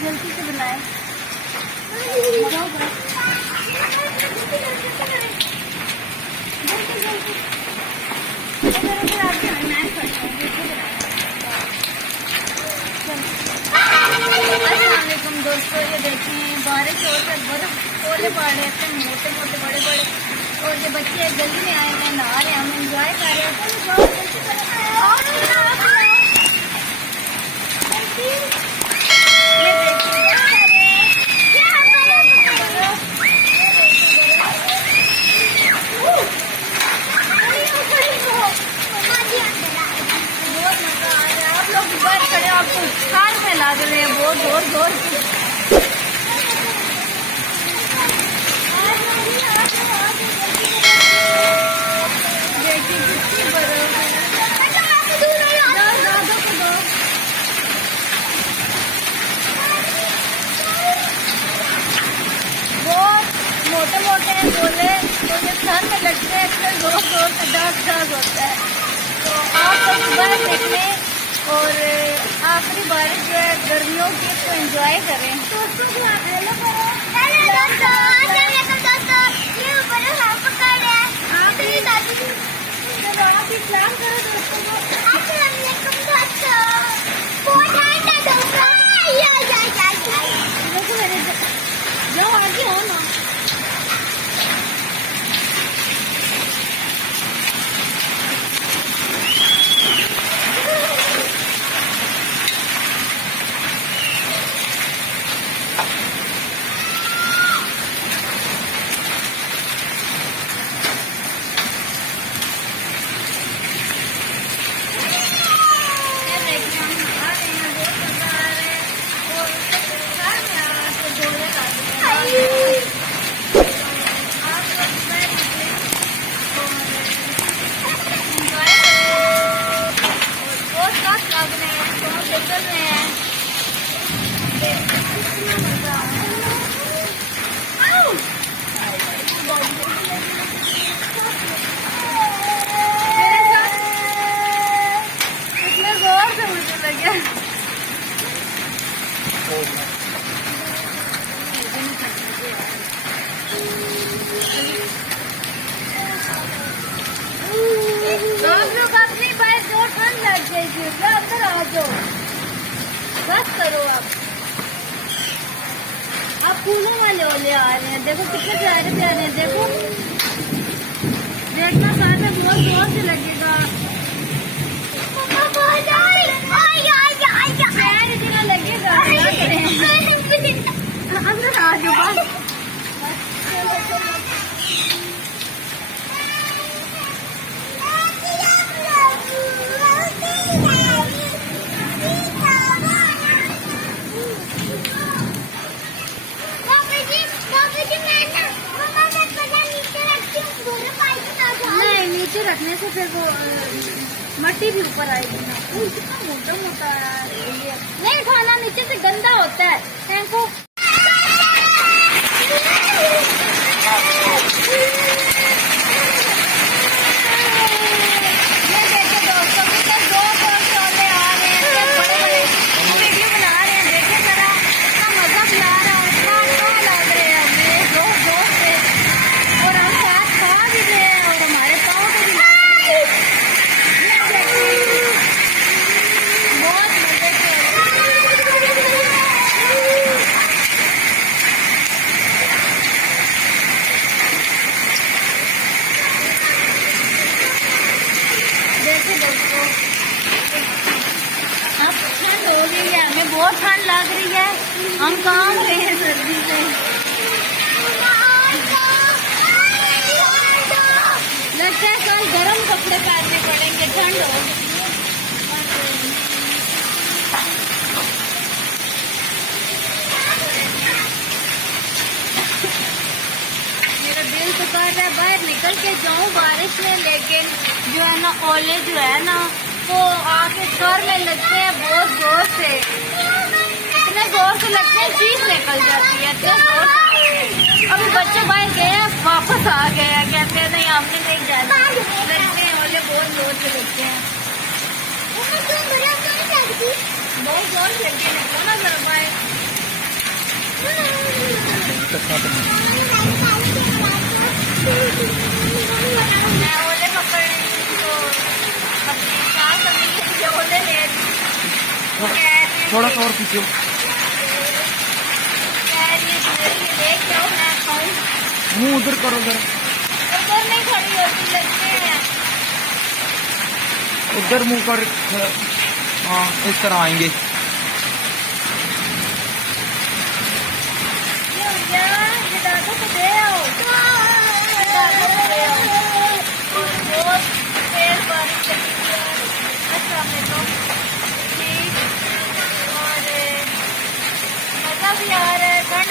जल्दी से बनाए। अस्सलामुअलैकुम दोस्तों, ये देखें बारिश होकर बर्फ ओले पड़ रहे थे, मोटे मोटे बड़े बड़े, और ये बच्चे गली में आए हैं, नहा रहे हैं, हम एंजॉय कर रहे हैं। आपको खान में ला दे रहे हैं बहुत जोर जोर की। देखिए कितनी बर्फ है। बहुत मोटे मोटे हैं बोले, तो ये सर में लगते हैं, इतने जोर जोर से दर्द होता है। तो आप लोग सुबह देखने और आखिरी बारिश जो है गर्मियों की, तो एंजॉय करें। दोस्तों को आप हेलो करो। ये ऊपर हम पकड़ रहे हैं। आप ये दादी जी जब आप इस्लाम करो दोस्तों को। अस्सलाम वालेकुम दोस्तों। बहुत ठंड है दोस्तों। देखो मेरे जाओ आगे हो ना। अंदर आ जाओ, बस करो। आप फूलों वाले ओले आ रहे हैं, देखो कितने प्यारे प्यारे हैं। देखो देखना साथ में बहुत जोर से लगेगा। लगेगा अंदर आ जाओ बस। नीचे रखने से फिर वो मट्टी भी ऊपर आएगी ना। कितना मोटा मोटा है, नहीं खाना नीचे से गंदा होता है। Thank you. ये देखिए दोस्तों कितने जोर जोर से ओले आ रहे हैं, बड़े बड़े वीडियो बना रहे हैं। देखिए जरा इतना मजा भी आ रहा है, इतना अच्छा लग रहे हैं हमें जोर जोर से, और हम साथ खा भी रहे हैं और हमारे पाँव पे भी बहुत मजे से। देखिए दोस्तों अब ठंड हो रही है, हमें बहुत ठंड लग रही है, हम काम रहे हैं सर्दी से। लगता है कल गर्म कपड़े पहनने पड़ेंगे, ठंड हो। मेरा दिल तो कर रहा है बाहर निकल के जाऊं बारिश में, लेकिन जो है ना ओले जो है ना वो आके सर में लगते हैं बहुत जोर से, इतने जोर से लगते हैं चीज निकल जाती है इतने जोर से। अभी बच्चे बाहर गए हैं, वापस आ गए हैं, कहते हैं नहीं हमने नहीं जाना, लगते हैं ओले बहुत जोर से लगते हैं। बहुत जोर से लगे, निकलो ना जरा बाहर। मैं ओले पकड़ रही हूँ तो अपनी सांस अभी ओले ले रही हूँ। थोड़ा सा और पीछे लेके आओ मैं खाऊं। मुंह उधर करो जरा, उधर नहीं खड़ी होती लगते हैं। उधर मुंह कर। हाँ इस तरह आएंगे। ये भैया ये दादू को दे आओ, दादू को दे आओ। और बहुत तेज बारिश चली है। अस्सलाम वालेकुम। ठीक और मज़ा भी आ रहा है ठंड।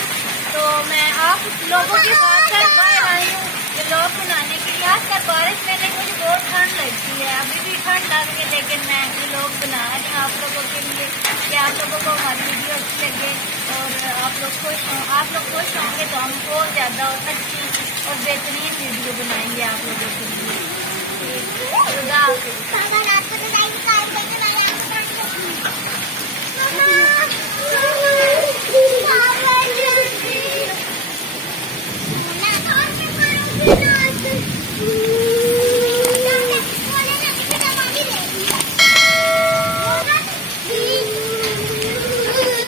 तो मैं आप लोगों की खातिर बाहर आई हूँ ये व्लॉग बनाने के लिए। आजकल बारिश में नहीं, मुझे बहुत ठंड लगती है, अभी भी ठंड लग रही है, लेकिन मैं ये व्लॉग बना रही हूँ आप लोगों के लिए कि आप लोगों को हमारी वीडियो अच्छी लगे और आप लोग खुश होंगे तो हम बहुत ज़्यादा अच्छी और बेहतरीन वीडियो बनाएंगे आप लोगों के लिए। खुदा हाफिज़।